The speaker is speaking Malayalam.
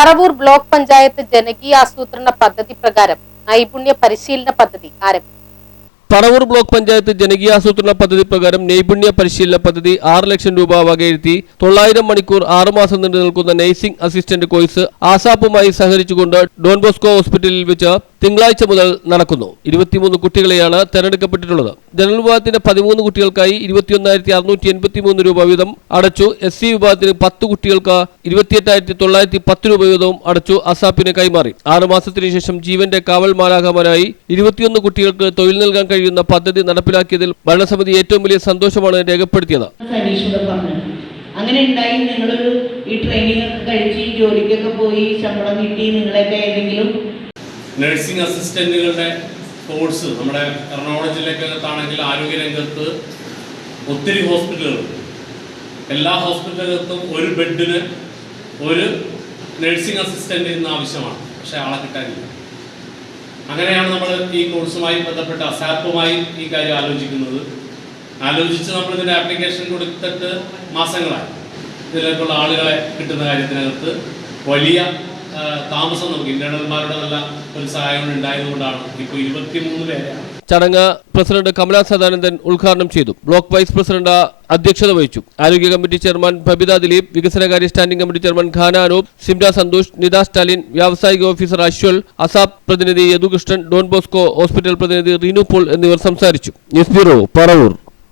പറവൂർ ബ്ലോക്ക് പഞ്ചായത്ത് ജനകീയ ആസൂത്രണ പദ്ധതി പ്രകാരം നൈപുണ്യ പരിശീലന പദ്ധതി ആരംഭിച്ചു. പറവൂർ ബ്ലോക്ക് പഞ്ചായത്ത് ജനകീയാസൂത്രണ പദ്ധതി പ്രകാരം നൈപുണ്യ പരിശീലന പദ്ധതി ആറ് ലക്ഷം രൂപ വകയിരുത്തി തൊള്ളായിരം മണിക്കൂർ ആറുമാസം നീണ്ടു നിൽക്കുന്ന നഴ്സിംഗ് അസിസ്റ്റന്റ് കോഴ്സ് ആസാപ്പുമായി സഹകരിച്ചുകൊണ്ട് ഡോൺ ബോസ്കോ ഹോസ്പിറ്റലിൽ വെച്ച് തിങ്കളാഴ്ച മുതൽ നടക്കുന്നു. ഇരുപത്തിമൂന്ന് കുട്ടികളെയാണ് തെരഞ്ഞെടുക്കപ്പെട്ടിട്ടുള്ളത്. ജനറൽ വിഭാഗത്തിന്റെ പതിമൂന്ന് കുട്ടികൾക്കായി ഇരുപത്തിയൊന്നായിരത്തി അറുന്നൂറ്റി എൺപത്തിമൂന്ന് രൂപ വീതം അടച്ചു. എസ് സി വിഭാഗത്തിന് പത്ത് കുട്ടികൾക്ക് ഇരുപത്തിയെട്ടായിരത്തി തൊള്ളായിരത്തി പത്ത് രൂപ വീതവും അടച്ചു അസാപ്പിന് കൈമാറി. ആറ് മാസത്തിനു ശേഷം ജീവന്റെ കാവൽ മാലാഖമാരായി ഇരുപത്തിയൊന്ന് കുട്ടികൾക്ക് തൊഴിൽ നൽകാൻ കഴിയുന്ന പദ്ധതി നടപ്പിലാക്കിയതിൽ ഭരണസമിതി ഏറ്റവും വലിയ സന്തോഷമാണ് രേഖപ്പെടുത്തിയത്. അങ്ങനെ ഉണ്ടായി നിങ്ങളൊരു ഈ ട്രെയിനിങ് ഒക്കെ കഴിച്ച് ജോലിക്കൊക്കെ പോയി ശമ്പളം കിട്ടി നിങ്ങളൊക്കെ ഏതെങ്കിലും നഴ്സിംഗ് അസിസ്റ്റന്റുകളുടെ കോഴ്സ് നമ്മുടെ എറണാകുളം ജില്ലക്കകത്താണെങ്കിൽ ആരോഗ്യരംഗത്ത് ഒത്തിരി ഹോസ്പിറ്റലുകൾ എല്ലാ ഹോസ്പിറ്റലുകൾക്കും ഒരു ബെഡിന് ഒരു നഴ്സിംഗ് അസിസ്റ്റന്റ് ഇന്ന് ആവശ്യമാണ്. പക്ഷെ ആളെ കിട്ടാനില്ല. അങ്ങനെയാണ് നമ്മൾ ഈ കോഴ്സുമായി ബന്ധപ്പെട്ട അസാപ്പുമായി ഈ കാര്യം ആലോചിക്കുന്നത്. ആലോചിച്ച് നമ്മൾ ഇതിന്റെ ആപ്ലിക്കേഷൻ കൊടുത്തിട്ട് മാസങ്ങളായി. ഇതിലേക്കുള്ള ആളുകളെ കിട്ടുന്ന കാര്യത്തിനകത്ത് വലിയ താമസം നമുക്ക് ഇന്റേണൽമാരുടെ നല്ല ഒരു സഹായം ഉണ്ടായതുകൊണ്ടാണ് ഇപ്പോൾ ഇരുപത്തിമൂന്ന് ചടങ്ങ് പ്രസിഡന്റ് കമലാ സദാനന്ദൻ ഉദ്ഘാടനം ചെയ്തു. ബ്ലോക്ക് വൈസ് പ്രസിഡന്റ് അധ്യക്ഷത വഹിച്ചു. ആരോഗ്യ കമ്മിറ്റി ചെയർമാൻ ബബിത ദിലീപ് വികസനകാര്യ സ്റ്റാൻഡിംഗ് കമ്മിറ്റി ചെയർമാൻ ഖാന അനൂപ് സിംര സന്തോഷ് നിത സ്റ്റാലിൻ വ്യാവസായിക ഓഫീസർ അശ്വൽ അസാബ് പ്രതിനിധി യദുകൃഷ്ണൻ ഡോൺ ബോസ്കോ ഹോസ്പിറ്റൽ പ്രതിനിധി റീനു പോൾ എന്നിവർ സംസാരിച്ചു. News bureau Paravur.